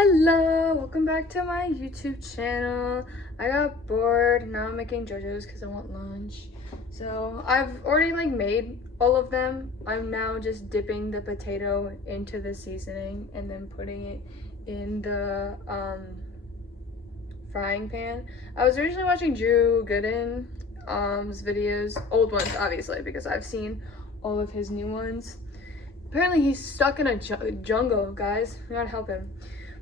Hello, welcome back to my YouTube channel. I got bored, now I'm making jojos because I want lunch. So I've already made all of them. I'm now just dipping the potato into the seasoning and then putting it in the frying pan. I was originally watching Drew Gooden's videos, old ones obviously, because I've seen all of his new ones. Apparently he's stuck in a jungle, guys. We gotta help him.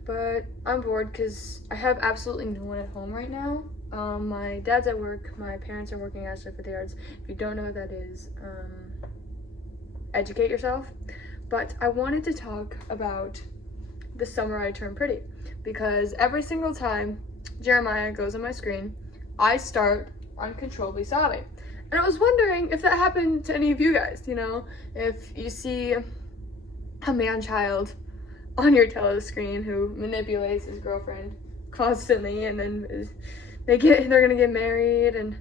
But I'm bored because I have absolutely no one at home right now. My dad's at work. My parents are working actually for the arts. If you don't know what that is, educate yourself. But I wanted to talk about the summer I turned pretty, because every single time Jeremiah goes on my screen, I start uncontrollably sobbing. And I was wondering if that happened to any of you guys, if you see a man-child on your telescreen who manipulates his girlfriend constantly, and then they're gonna get married and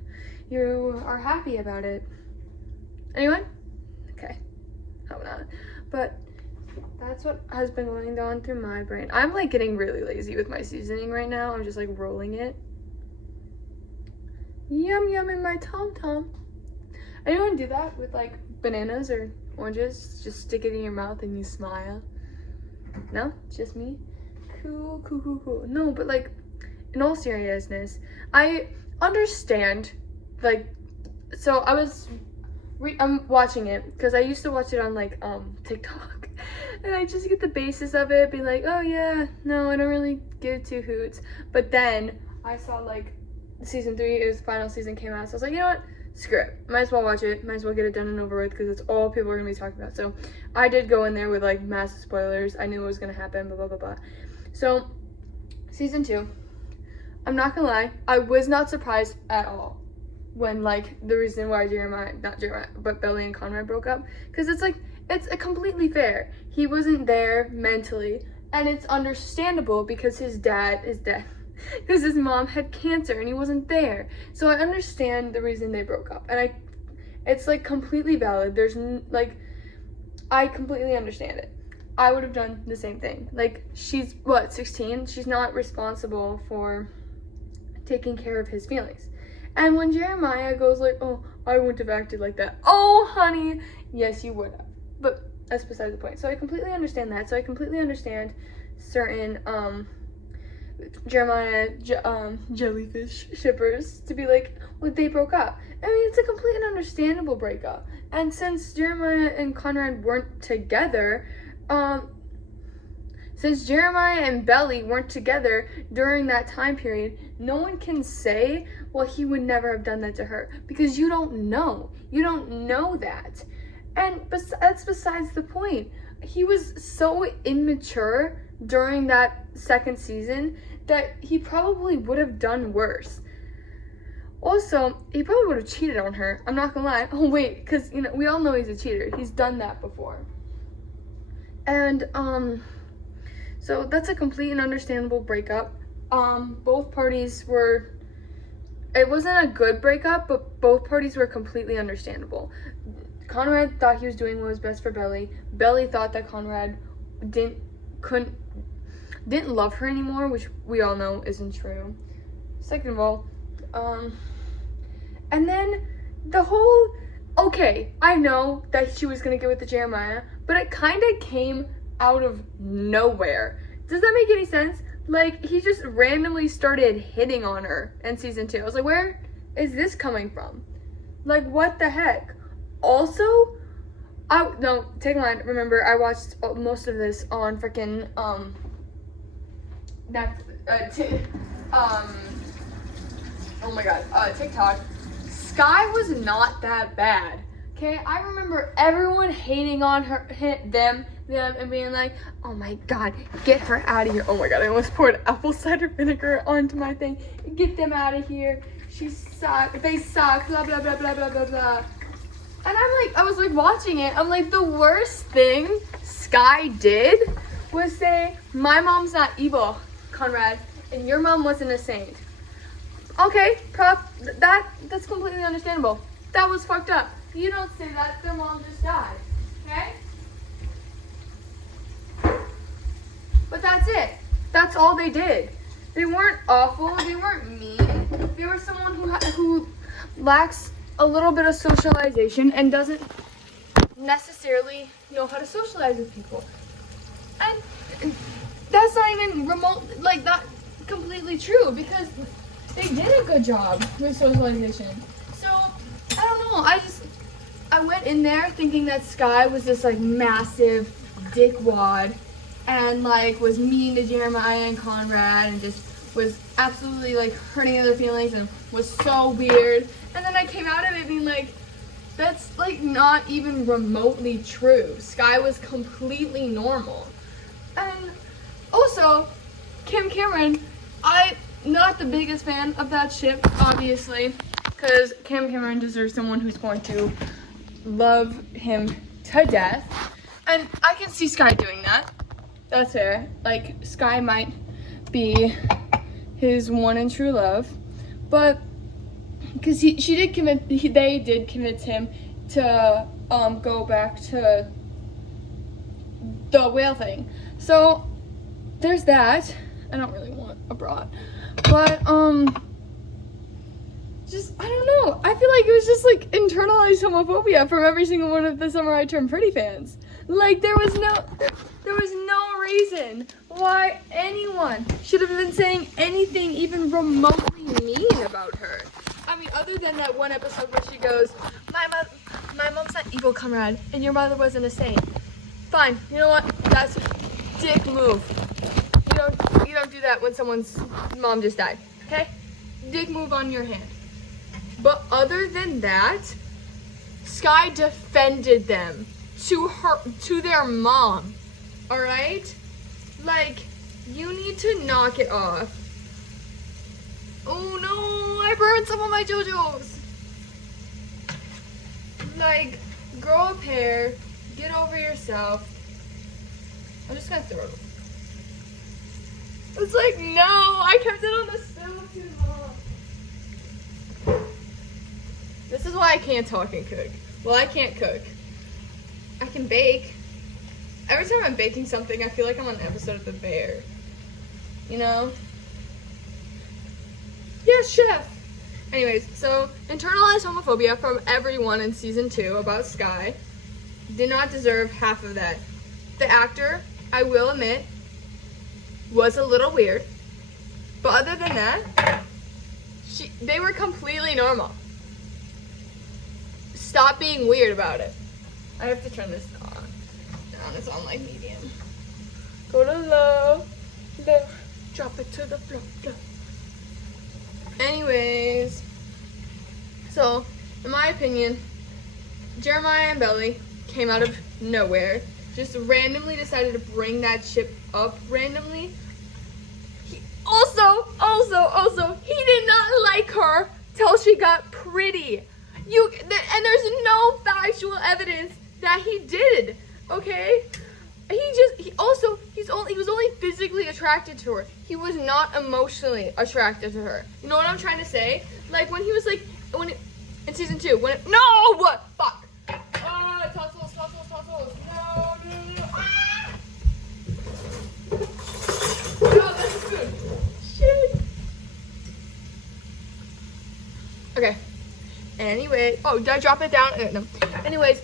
you are happy about it. Anyone? Okay, hope not. But that's what has been going on through my brain. I'm getting really lazy with my seasoning right now. I'm just rolling it. Yum yum in my tom-tom. Anyone do that with bananas or oranges? Just stick it in your mouth and you smile. No? It's just me? Cool. No, but in all seriousness, I understand, so I'm watching it, because I used to watch it on, TikTok, and I just get the basis of it, be like, oh yeah, no, I don't really give two hoots, but then I saw, season 3, it was the final season came out, so I was like, you know what? Screw it. Might as well watch it. Might as well get it done and over with, because it's all people are going to be talking about. So I did go in there with massive spoilers. I knew it was going to happen, blah, blah, blah, blah. So season 2, I'm not going to lie, I was not surprised at all when the reason why not Jeremiah, but Belly and Conrad broke up. Because it's completely fair. He wasn't there mentally, and it's understandable because his dad is dead. Because his mom had cancer and he wasn't there. So I understand the reason they broke up, and it's completely valid. There's I completely understand it. I would have done the same thing. She's 16? She's not responsible for taking care of his feelings. And when Jeremiah goes oh, I wouldn't have acted like that. Oh, honey, yes, you would have. But that's beside the point. So I completely understand that. So I completely understand certain Jeremiah Jellyfish shippers to be well, they broke up. I mean, it's a complete and understandable breakup. And since Jeremiah and Conrad weren't together, since Jeremiah and Belly weren't together during that time period, no one can say, well, he would never have done that to her, because you don't know. You don't know that. And that's besides the point. He was so immature during that second season that he probably would have done worse. Also, he probably would have cheated on her. I'm not gonna lie. Oh wait, because we all know he's a cheater. He's done that before. And so that's a complete and understandable breakup. Both parties were, it wasn't a good breakup, but both parties were completely understandable. Conrad thought he was doing what was best for Belly. Belly thought that Conrad didn't love her anymore, which we all know isn't true. Second of all, and then the whole, okay, I know that she was gonna get with the Jeremiah, but it kind of came out of nowhere. Does that make any sense? He just randomly started hitting on her in season 2. I was like, where is this coming from? What the heck? Also, no, take mine. Remember, I watched most of this on freaking oh my god, TikTok. Sky was not that bad. Okay, I remember everyone hating on her, them, and being like, oh my god, get her out of here. Oh my god, I almost poured apple cider vinegar onto my thing. Get them out of here. She sucks. They suck. Blah blah blah blah blah blah blah. And I was watching it. I'm the worst thing Sky did was say, my mom's not evil, Conrad, and your mom wasn't a saint. Okay, that's completely understandable. That was fucked up. You don't say that, their mom just died, okay? But that's it. that's all they did. They weren't awful. They weren't mean. They were someone who lacks a little bit of socialization and doesn't necessarily know how to socialize with people. And that's not even not completely true, because they did a good job with socialization. So, I don't know. I went in there thinking that Sky was this like massive dickwad and like was mean to Jeremiah and Conrad and just was absolutely like hurting their feelings and was so weird. And then I came out of it being like, that's like not even remotely true. Sky was completely normal. And also, Kim Cameron, I'm not the biggest fan of that ship, obviously, because Kim Cameron deserves someone who's going to love him to death. And I can see Sky doing that. That's fair. Like, Sky might be his one and true love. But, because they did convince him to go back to the whale thing. So, there's that. I don't really want a bra. But, just, I don't know. I feel like it was just, like, internalized homophobia from every single one of the Summer I Turned Pretty fans. Like, there was no reason why anyone should have been saying anything even remotely mean about her. I mean, other than that one episode where she goes, my mom's not evil, Conrad, and your mother wasn't a saint. Fine, you know what? That's a dick move. You don't do that when someone's mom just died, okay? Dick move on your hand. But other than that, Sky defended them to their mom. All right? Like, you need to knock it off. Oh no, I burned some of my jojos. Like, grow a pair, get over yourself. I'm just gonna throw it. It's like, no, I kept it on the stove too long. This is why I can't talk and cook. Well, I can't cook. I can bake. Every time I'm baking something, I feel like I'm on an episode of The Bear. You know? Yes, chef! Anyways, so internalized homophobia from everyone in season 2 about Sky did not deserve half of that. The actor, I will admit, was a little weird. But other than that, they were completely normal. Stop being weird about it. I have to turn this on. Down, it's on like medium. Go to low, drop it to the floor. Anyways, so in my opinion, Jeremiah and Belly came out of nowhere. Just randomly decided to bring that ship up randomly. Also, he did not like her till she got pretty. And there's no factual evidence that he did. Okay? He was only physically attracted to her. He was not emotionally attracted to her. You know what I'm trying to say? Like when he was like in season 2, fuck. Tossles. No. Ah! No, that's a spoon. Shit. Okay. Anyway, did I drop it down? No. Anyways,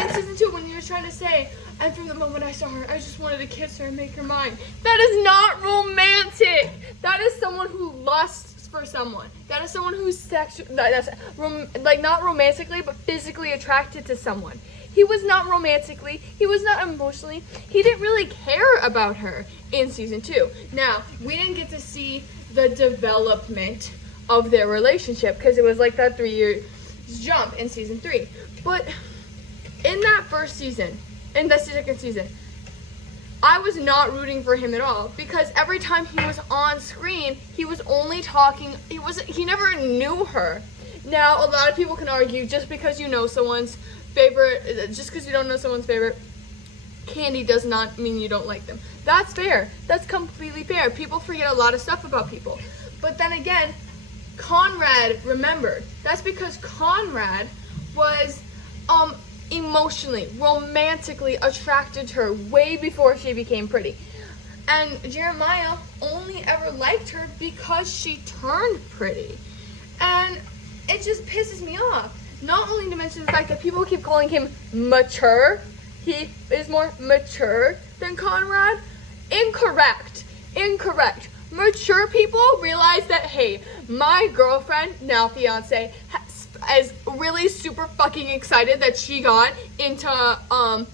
in season 2, when he was trying to say, and from the moment I saw her, I just wanted to kiss her and make her mine. That is not romantic. That is someone who lusts for someone. That is someone who's not romantically, but physically attracted to someone. He was not romantically, he was not emotionally, he didn't really care about her in season 2. Now, we didn't get to see the development of their relationship because it was like that 3-year jump in season 3. But in that first season, in the second season, I was not rooting for him at all because every time he was on screen, he was only talking, he never knew her. Now, a lot of people can argue just because you know someone's favorite, just because you don't know someone's favorite candy does not mean you don't like them. That's fair. That's completely fair. People forget a lot of stuff about people. But then again, Conrad remembered. That's because Conrad was emotionally, romantically attracted to her way before she became pretty. And Jeremiah only ever liked her because she turned pretty. And it just pisses me off. Not only to mention the fact that people keep calling him mature. He is more mature than Conrad. Incorrect. Mature people realize that, hey, my girlfriend, now fiance, is really super fucking excited that she got into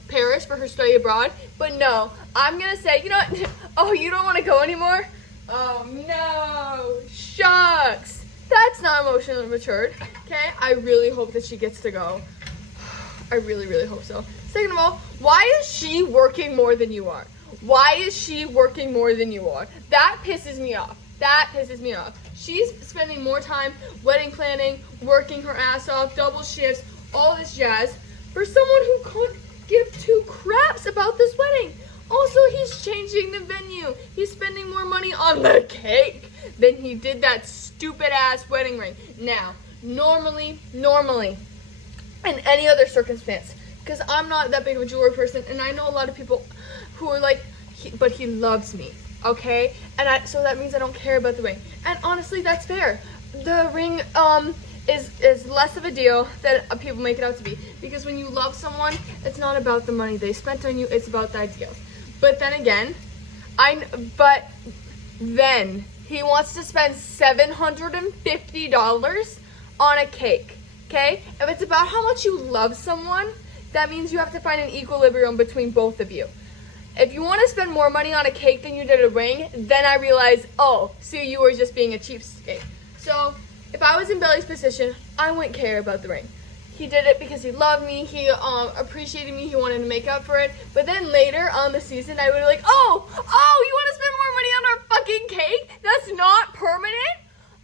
Paris for her study abroad. But no, I'm gonna say, you know what? Oh, you don't want to go anymore? Oh no, shucks. That's not emotionally matured. Okay, I really hope that she gets to go. I really, really hope so. Second of all, why is she working more than you are? Why is she working more than you are? That pisses me off. She's spending more time wedding planning, working her ass off, double shifts, all this jazz, for someone who can't give two craps about this wedding. Also, he's changing the venue. He's spending more money on the cake than he did that stupid ass wedding ring. Now, normally, in any other circumstance, because I'm not that big of a jewelry person, and I know a lot of people who are like, but he loves me, okay? And so that means I don't care about the ring. And honestly, that's fair. The ring is less of a deal than people make it out to be, because when you love someone, it's not about the money they spent on you, it's about the ideals. But then again, then he wants to spend $750 on a cake, okay? If it's about how much you love someone, that means you have to find an equilibrium between both of you. If you want to spend more money on a cake than you did a ring, then I realize, oh, so you were just being a cheapskate. So if I was in Belly's position, I wouldn't care about the ring. He did it because he loved me, he appreciated me, he wanted to make up for it. But then later on the season, I would be like, oh, you want to spend more money on our fucking cake? That's not permanent?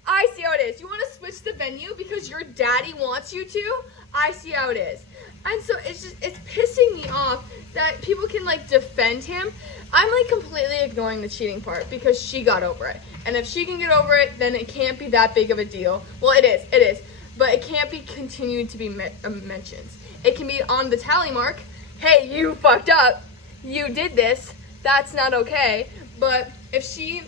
I see how it is. You want to switch the venue because your daddy wants you to? I see how it is. And so it's pissing me off that people can like defend him. I'm like completely ignoring the cheating part because she got over it. And if she can get over it, then it can't be that big of a deal. Well, it is. But it can't be continued to be mentioned. It can be on the tally mark. Hey, you fucked up. You did this. That's not okay. But if she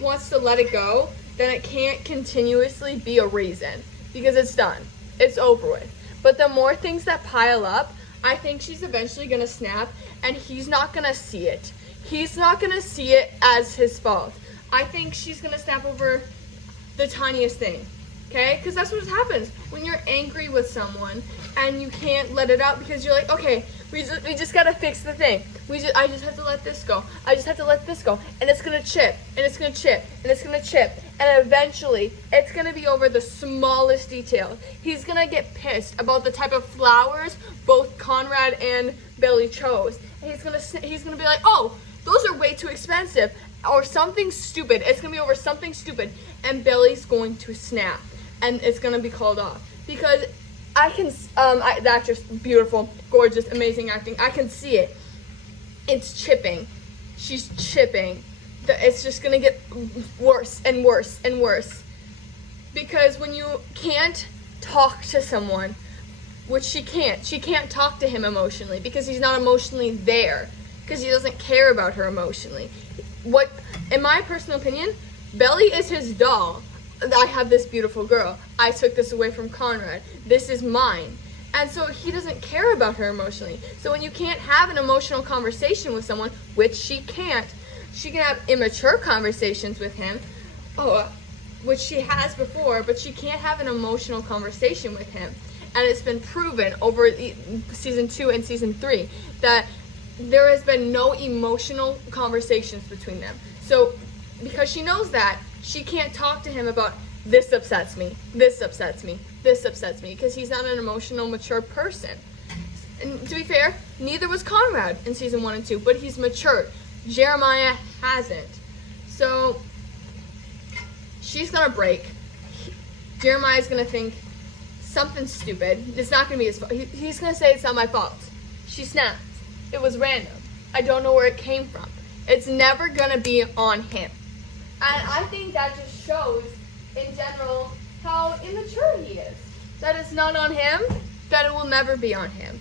wants to let it go, then it can't continuously be a reason because it's done. It's over with. But the more things that pile up, I think she's eventually going to snap, and he's not going to see it. He's not going to see it as his fault. I think she's going to snap over the tiniest thing, okay? Because that's what happens when you're angry with someone and you can't let it out because you're like, okay, we just got to fix the thing. I just have to let this go. I just have to let this go. And it's going to chip, and it's going to chip, and it's going to chip. And eventually, it's going to be over the smallest detail. He's going to get pissed about the type of flowers both Conrad and Belly chose. And he's going to be like, oh, those are way too expensive. Or something stupid. It's going to be over something stupid. And Belly's going to snap. And it's going to be called off. Because the actress, beautiful, gorgeous, amazing acting. I can see it. It's chipping. She's chipping. It's just gonna get worse and worse and worse. Because when you can't talk to someone, which she can't talk to him emotionally because he's not emotionally there. Because he doesn't care about her emotionally. In my personal opinion, Belly is his doll. I have this beautiful girl. I took this away from Conrad. This is mine. And so he doesn't care about her emotionally. So when you can't have an emotional conversation with someone, which she can't, she can have immature conversations with him, which she has before, but she can't have an emotional conversation with him. And it's been proven over season 2 and season 3 that there has been no emotional conversations between them. So because she knows that, she can't talk to him about this upsets me, this upsets me, this upsets me, because he's not an emotional, mature person. And to be fair, neither was Conrad in season 1 and 2, but he's matured. Jeremiah hasn't. So she's gonna break. Jeremiah's gonna think something stupid. It's not gonna be his fault. He's gonna say it's not my fault. She snapped. It was random. I don't know where it came from. It's never gonna be on him. And I think that just shows in general how immature he is. That it's not on him, that it will never be on him.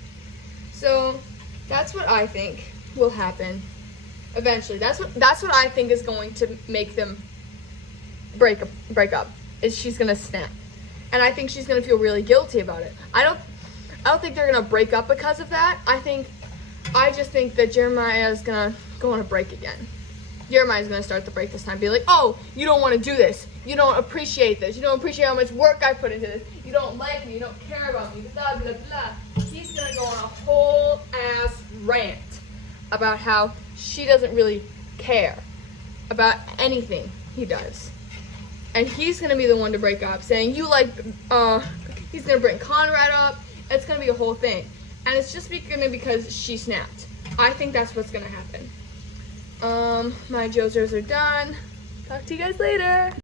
So that's what I think will happen. Eventually. That's what I think is going to make them break up. Is she's gonna snap. And I think she's gonna feel really guilty about it. I don't think they're gonna break up because of that. I just think that Jeremiah is gonna go on a break again. Jeremiah's gonna start the break this time. Be like, oh, you don't wanna do this. You don't appreciate this. You don't appreciate how much work I put into this. You don't like me. You don't care about me. Blah, blah, blah. He's gonna go on a whole ass rant about how she doesn't really care about anything he does. And he's gonna be the one to break up, saying, you like, he's gonna bring Conrad up. It's gonna be a whole thing. And it's just gonna be because she snapped. I think that's what's gonna happen. My jojos are done. Talk to you guys later.